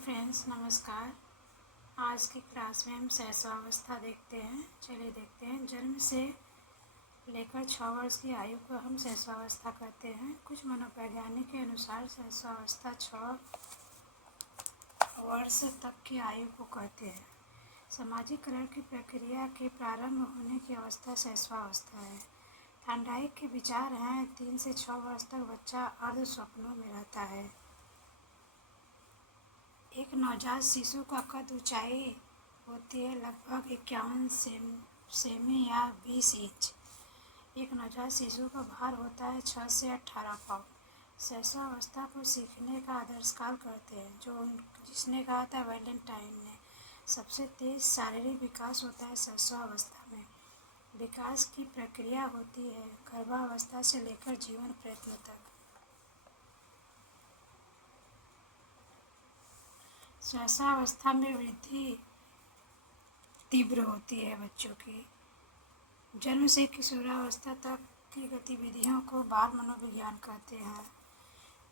Friends, नमस्कार। आज की क्लास में हम शैशवावस्था देखते हैं। चलिए देखते हैं। जन्म से लेकर 6 वर्ष की आयु को हम शैशवावस्था कहते हैं। कुछ मनोवैज्ञानिक के अनुसार शैशवावस्था 6 वर्ष तक की आयु को कहते हैं। सामाजिकरण की प्रक्रिया के प्रारंभ होने की अवस्था शैशवावस्था है। थॉर्नडाइक के विचार हैं 3 से 6 वर्ष तक बच्चा अर्ध स्वप्नों में रहता है। एक नवजात शिशु का कद ऊंचाई होती है लगभग 51 सेमी या 20 इंच। एक नवजात शिशु का भार होता है 6 से 18 पाउंड। शैशवावस्था को सीखने का आदर्श काल करते हैं, जिसने कहा था वैलेंटाइन ने। सबसे तेज शारीरिक विकास होता है शैशवावस्था में। विकास की प्रक्रिया होती है गर्भावस्था से लेकर जीवन प्रयत्न तक। शैशवावस्था में वृद्धि तीव्र होती है बच्चों की। जन्म से किशोरावस्था तक की गतिविधियों को बाल मनोविज्ञान कहते हैं।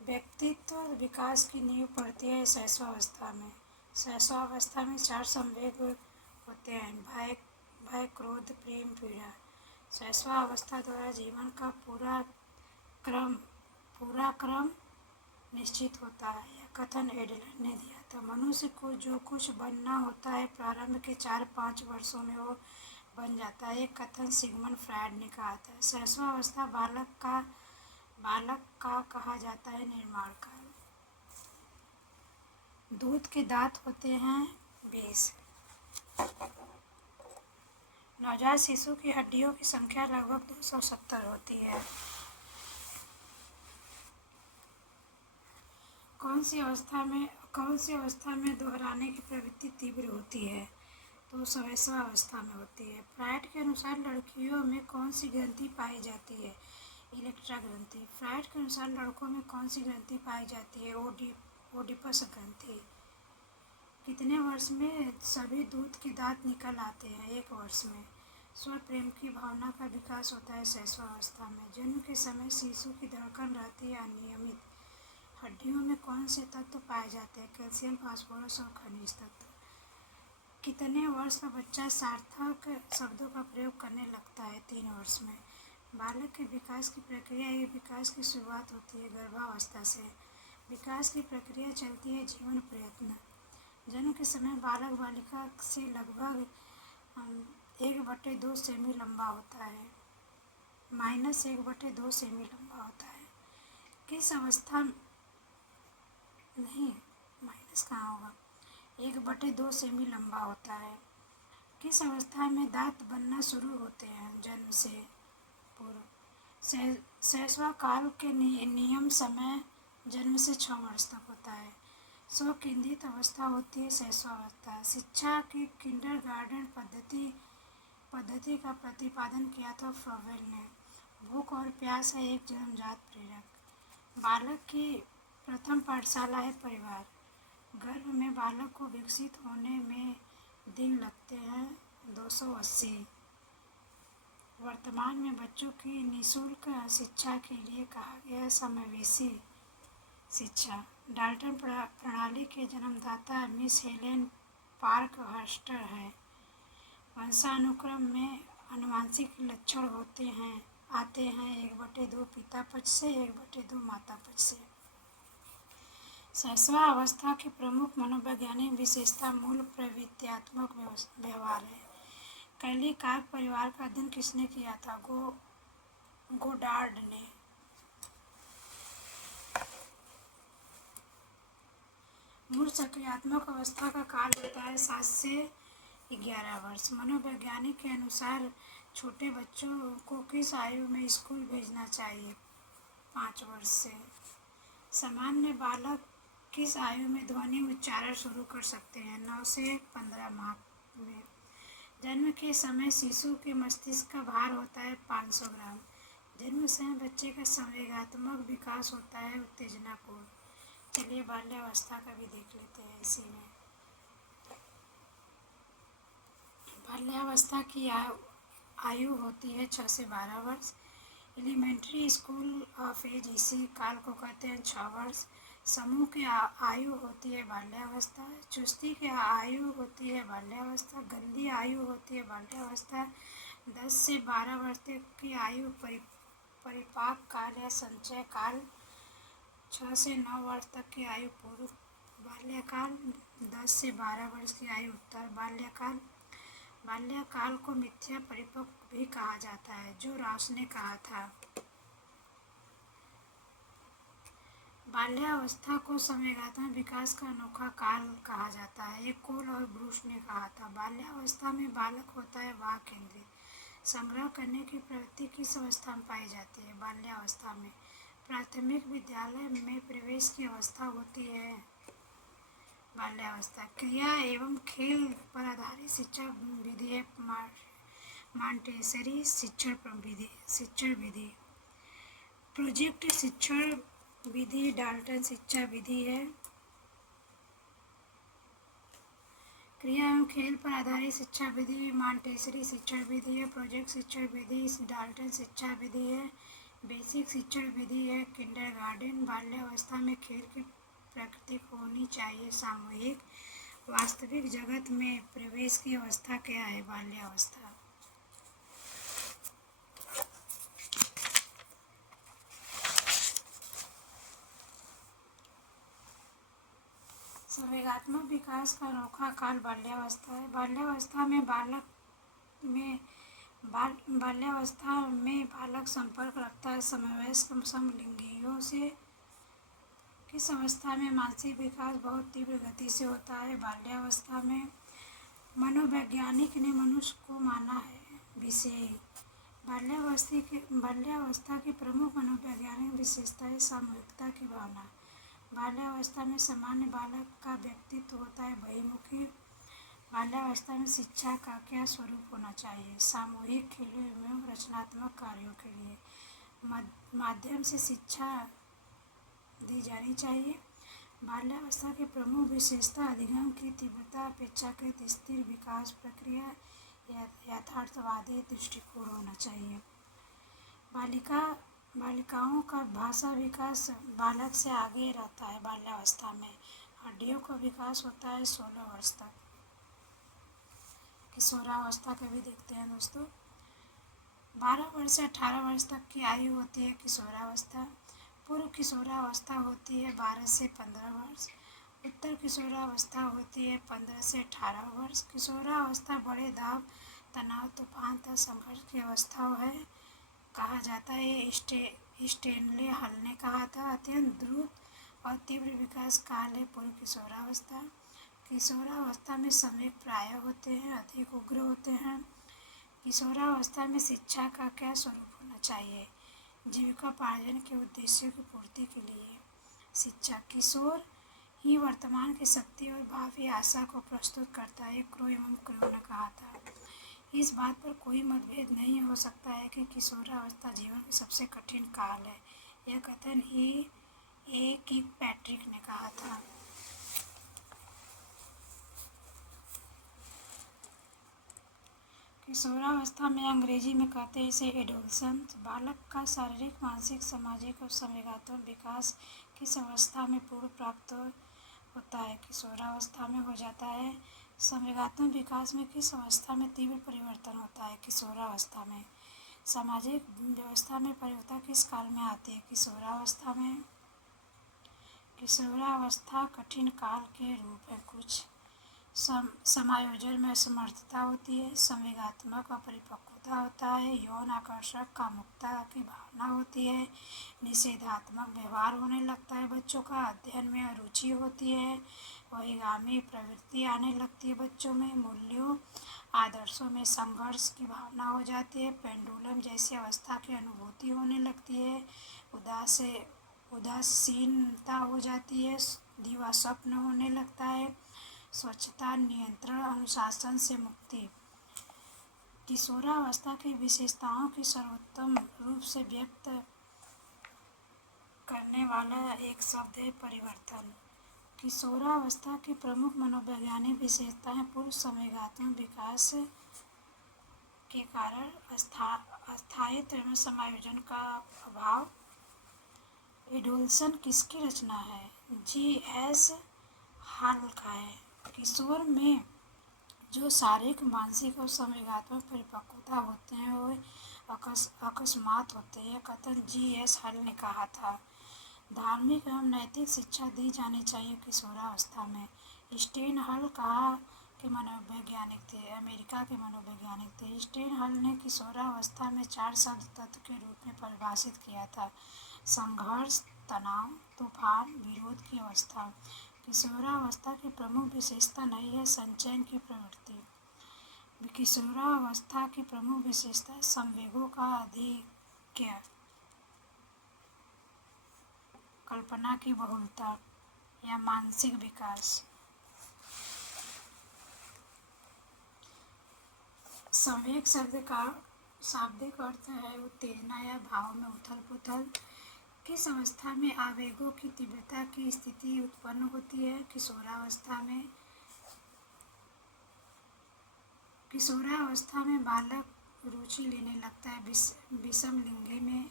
व्यक्तित्व विकास की नींव पड़ती है शैशवावस्था में। शैशवावस्था में 4 संवेग होते हैं: भय, क्रोध, प्रेम, पीड़ा। शैशवावस्था द्वारा जीवन का पूरा क्रम निश्चित होता है। यह कथन एडलर ने दिया था। मनुष्य को जो कुछ बनना होता है प्रारंभ के 4-5 वर्षों में वो बन जाता है। एक कथन सिगमंड फ्रायड ने कहा था। शैशवावस्था बालक का कहा जाता है निर्माण काल। दूध के दांत होते हैं 20। नवजात शिशु की हड्डियों की संख्या लगभग 270 होती है। कौन सी अवस्था में दोहराने की प्रवृत्ति तीव्र होती है? तो शैशवावस्था में होती है। फ्रायड के अनुसार लड़कियों में कौन सी ग्रंथि पाई जाती है? इलेक्ट्रा ग्रंथि। फ्रायड के अनुसार लड़कों में कौन सी ग्रंथि पाई जाती है? ओडिपस ग्रंथि। कितने वर्ष में सभी दूध के दांत निकल आते हैं? 1 वर्ष में। स्व प्रेम की भावना का विकास होता है शैशवावस्था में। जन्म के समय शिशु की धड़कन रहती है अनियमित। हड्डियों में कौन से तत्व पाए जाते हैं? कैल्शियम, फास्फोरस और खनिज तत्व। कितने वर्ष का बच्चा सार्थक शब्दों का प्रयोग करने लगता है? 3 वर्ष में। बालक के विकास की प्रक्रिया ये विकास की शुरुआत होती है गर्भावस्था से। विकास की प्रक्रिया चलती है जीवन प्रयत्न। जन्म के समय बालक बालिका से लगभग 1/2 सेमी लंबा होता है, -1/2 सेमी लंबा होता है। किस अवस्था नहीं, माइनस कहाँ होगा, 1/2 सेमी लंबा होता है। किस अवस्था में दांत बनना शुरू होते हैं? जन्म से पूर्व। शैशव काल के नियम समय जन्म से 6 वर्ष तक होता है। स्व केंद्रित अवस्था होती है शैशवावस्था। शिक्षा की किंडरगार्टन पद्धति का प्रतिपादन किया था फ्रोवेल ने। भूख और प्यास है एक जन्मजात प्रेरक। बालक की प्रथम पाठशाला है परिवार। गर्भ में बालक को विकसित होने में दिन लगते हैं 280। वर्तमान में बच्चों की निःशुल्क शिक्षा के लिए कहा गया समावेशी शिक्षा। डाल्टन प्रणाली के जन्मदाता मिस हेलेन पार्कहर्स्टर है। वंशानुक्रम में आनुवंशिक लक्षण आते हैं 1/2 पिता पक्ष से, 1/2 माता पक्ष से। शैशवावस्था की प्रमुख मनोवैज्ञानिक विशेषता मूल प्रवृत्त्यात्मक व्यवहार है। कैली कार्प परिवार का अध्ययन किसने किया था? गोडार्ड ने। मूल सक्रियात्मक अवस्था का काल होता है 7 से 11 वर्ष। मनोवैज्ञानिक के अनुसार छोटे बच्चों को किस आयु में स्कूल भेजना चाहिए? 5 वर्ष से। सामान्य बालक किस आयु में ध्वनि उच्चारण शुरू कर सकते हैं? 9 से 15 माह में। जन्म के समय शिशु के मस्तिष्क का भार होता है 500 ग्राम। जन्म समय बच्चे का संवेगात्मक विकास होता है उत्तेजनापूर्ण। चलिए बाल्यावस्था का भी देख लेते हैं। इसी में बाल्यावस्था की आयु होती है 6 से 12 वर्ष। एलिमेंट्री स्कूल ऑफ एज इसी काल को कहते हैं 6 वर्ष। समूह की आयु होती है बाल्यावस्था। चुस्ती की आयु होती है बाल्यावस्था। गंदी आयु होती है बाल्यावस्था। 10 से 12 वर्ष तक की आयु परिपाक काल या संचय काल। 6 से 9 वर्ष तक की आयु पूर्व बाल्यकाल। 10 से 12 वर्ष की आयु उत्तर बाल्यकाल। बाल्यकाल को मिथ्या परिपक्व भी कहा जाता है, जो रास ने कहा था। बाल्यावस्था को समयात्मक विकास का अनोखा काल कहा जाता है, ये कोल और ब्रूस ने कहा था। बाल्यावस्था में बालक होता है वाह केंद्रित। संग्रह करने की प्रवृत्ति किस अवस्था में पाई जाती है? बाल्यावस्था में। प्राथमिक विद्यालय में प्रवेश की अवस्था होती है बाल्यावस्था। क्रिया एवं खेल पर आधारित शिक्षा विधि है मॉन्टेसरी शिक्षण विधि। प्रोजेक्ट शिक्षण विधि डाल्टन शिक्षा विधि है। क्रिया एवं खेल पर आधारित शिक्षा विधि मॉन्टेसरी शिक्षण विधि है। प्रोजेक्ट शिक्षण विधि डाल्टन शिक्षा विधि है। बेसिक शिक्षण विधि है किंडरगार्टन। बाल्यावस्था में खेल की प्रकृति होनी चाहिए सामूहिक। वास्तविक जगत में प्रवेश की अवस्था क्या है? बाल्यावस्था। संवेगात्मक विकास का अनोखा काल बाल्यावस्था है। बाल्यावस्था में बालक संपर्क रखता है समवयस्क समलिंगियों से। किस अवस्था में मानसिक विकास बहुत तीव्र गति से होता है? बाल्यावस्था में। मनोवैज्ञानिक ने मनुष्य को माना है विषय। बाल्यावस्था की प्रमुख मनोवैज्ञानिक विशेषताएं सामूहिकता की भावना। बाल्यावस्था में सामान्य बालक का व्यक्तित्व होता है बहिर्मुखी। बाल्यावस्था में शिक्षा का क्या स्वरूप होना चाहिए? सामूहिक खेलों एवं रचनात्मक कार्यों के लिए माध्यम से शिक्षा दी जानी चाहिए। बाल्यावस्था की प्रमुख विशेषता अधिगम की तीव्रता, अपेक्षाकृत स्थिर विकास प्रक्रिया, यथार्थवादी दृष्टिकोण होना चाहिए। बालिकाओं का भाषा विकास बालक से आगे रहता है बाल्यावस्था में। हड्डियों का विकास होता है 16 वर्ष तक। किशोरावस्था का भी देखते हैं दोस्तों। 12 वर्ष से 18 वर्ष तक की आयु होती है किशोरावस्था। पूर्व किशोरावस्था होती है 12 से 15 वर्ष। उत्तर किशोरावस्था होती है 15 से 18 वर्ष। किशोरावस्था बड़े दाब, तनाव, तूफान तथा संघर्ष की अवस्था है कहा जाता है। स्टेनले हल ने कहा था। अत्यंत द्रुत और तीव्र विकास काल है पूर्व किशोरावस्था। किशोरावस्था में संवेग प्राय होते हैं, अधिक उग्र होते हैं। किशोरावस्था में शिक्षा का क्या स्वरूप होना चाहिए? जीविकोपार्जन के उद्देश्यों की पूर्ति के लिए शिक्षा। किशोर ही वर्तमान की शक्ति और भावी आशा को प्रस्तुत करता है, क्रो एवं क्रो ने कहा था। इस बात पर कोई मतभेद नहीं हो सकता है कि किशोरावस्था जीवन का सबसे कठिन काल है। यह कथन किर्कपैट्रिक ने कहा था। किशोरावस्था में अंग्रेजी में कहते हैं इसे एडोलसेंस। बालक का शारीरिक, मानसिक, सामाजिक और संवेगात्मक विकास किस अवस्था में पूर्ण प्राप्त होता है? किशोरावस्था में हो जाता है। संवेगात्मक विकास में किस अवस्था में तीव्र परिवर्तन होता है? किशोरावस्था में। सामाजिक व्यवस्था में परिवर्तन किस काल में आती है? किशोरावस्था में। किशोरावस्था कठिन काल के रूप है कुछ। समायोजन में असमर्थता होती है। संवेगात्मक अपरिपक्वता होता है। यौन आकर्षण कामुकता की भावना होती है। निषेधात्मक व्यवहार होने लगता है बच्चों का। अध्ययन में अरुचि होती है। बहिर्गामी प्रवृत्ति आने लगती है बच्चों में। मूल्यों आदर्शों में संघर्ष की भावना हो जाती है। पेंडुलम जैसी अवस्था की अनुभूति होने लगती है। उदासीनता हो जाती है। दिवास्वप्न होने लगता है। स्वच्छता, नियंत्रण, अनुशासन से मुक्ति। किशोरावस्था की विशेषताओं की सर्वोत्तम रूप से व्यक्त करने वाला एक शब्द है परिवर्तन। किशोरावस्था की प्रमुख मनोवैज्ञानिक विशेषताएं पूर्व संवेगात्मक विकास के कारण अस्थायित्व एवं समायोजन का अभाव। एडोलसन किसकी रचना है? GS हॉल का है। किशोर में जो शारीरिक, मानसिक और संवेगात्मक परिपक्वता होते हैं वो अकस्मात होते हैं, कथन GS हॉल ने कहा था। धार्मिक एवं नैतिक शिक्षा दी जानी चाहिए किशोरावस्था में। स्टेन हॉल कहा के मनोवैज्ञानिक थे, अमेरिका के मनोवैज्ञानिक थे। स्टेन हॉल ने किशोरावस्था में 4 शब्द तत्व के रूप में परिभाषित किया था: संघर्ष, तनाव, तूफान, विरोध की अवस्था। किशोरावस्था की प्रमुख विशेषता नहीं है संचयन की प्रवृत्ति। किशोरावस्था की प्रमुख विशेषता संवेगों का आधिक्य, कल्पना की बहुलता या मानसिक विकास। संवेग शब्द का शाब्दिक अर्थ है उत्तेजना या भाव में उथल पुथल। किस अवस्था में आवेगों की तीव्रता की स्थिति उत्पन्न होती है? किशोरावस्था में बालक रुचि लेने लगता है विषम लिंगी में।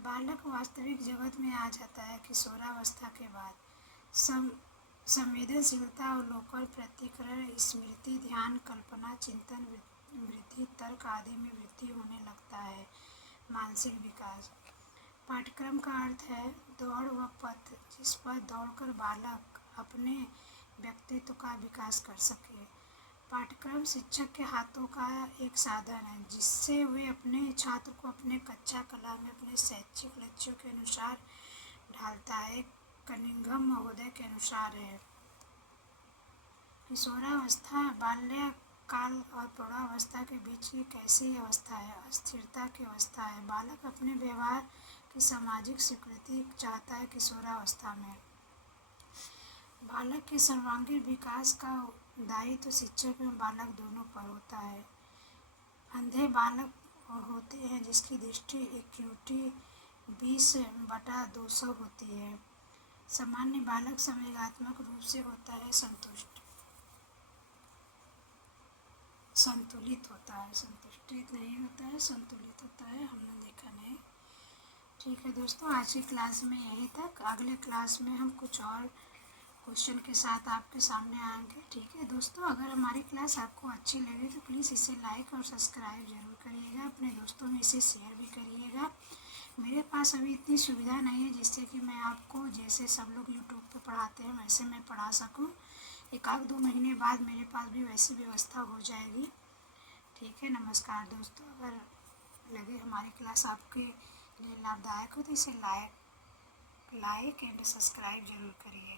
बालक वास्तविक जगत में आ जाता है किशोरावस्था के बाद। संवेदनशीलता, अवलोकन, प्रतिकरण, स्मृति, ध्यान, कल्पना, चिंतन वृद्धि, तर्क आदि में वृद्धि होने लगता है। मानसिक विकास। पाठ्यक्रम का अर्थ है दौड़ व पथ जिस पर दौड़कर बालक अपने व्यक्तित्व का विकास कर सके। पाठ्यक्रम शिक्षक के हाथों का एक साधन है जिससे वे अपने छात्र को अपने कक्षा कला में अपने शैक्षिक लक्ष्यों के अनुसार ढालता है। कनिंघम महोदय के अनुसार है किशोरावस्था बाल्यकाल और प्रौढ़ावस्था के बीच की कैसी अवस्था है? अस्थिरता की अवस्था है। बालक अपने व्यवहार की सामाजिक स्वीकृति चाहता है किशोरावस्था में। बालक के सर्वांगीण विकास का दायित्व शिक्षक एवं बालक दोनों पर होता है। अंधे बालक होते हैं जिसकी दृष्टि एक्यूटी 20/200 होती है। सामान्य बालक संवेगात्मक रूप से होता है संतुलित होता है, संतुष्टित नहीं होता है, संतुलित होता है। हमने देखा नहीं। ठीक है दोस्तों, आज की क्लास में यही तक। अगले क्लास में हम कुछ और क्वेश्चन के साथ आपके सामने आएंगे। ठीक है दोस्तों, अगर हमारी क्लास आपको अच्छी लगे तो प्लीज़ इसे लाइक और सब्सक्राइब ज़रूर करिएगा। अपने दोस्तों में इसे शेयर भी करिएगा। मेरे पास अभी इतनी सुविधा नहीं है जिससे कि मैं आपको जैसे सब लोग यूट्यूब पे पढ़ाते हैं वैसे मैं पढ़ा सकूं। 1-2 महीने बाद मेरे पास भी वैसी व्यवस्था हो जाएगी। ठीक है, नमस्कार दोस्तों। अगर लगे हमारी क्लास आपके लिए लाभदायक हो तो इसे लाइक एंड सब्सक्राइब ज़रूर करिए।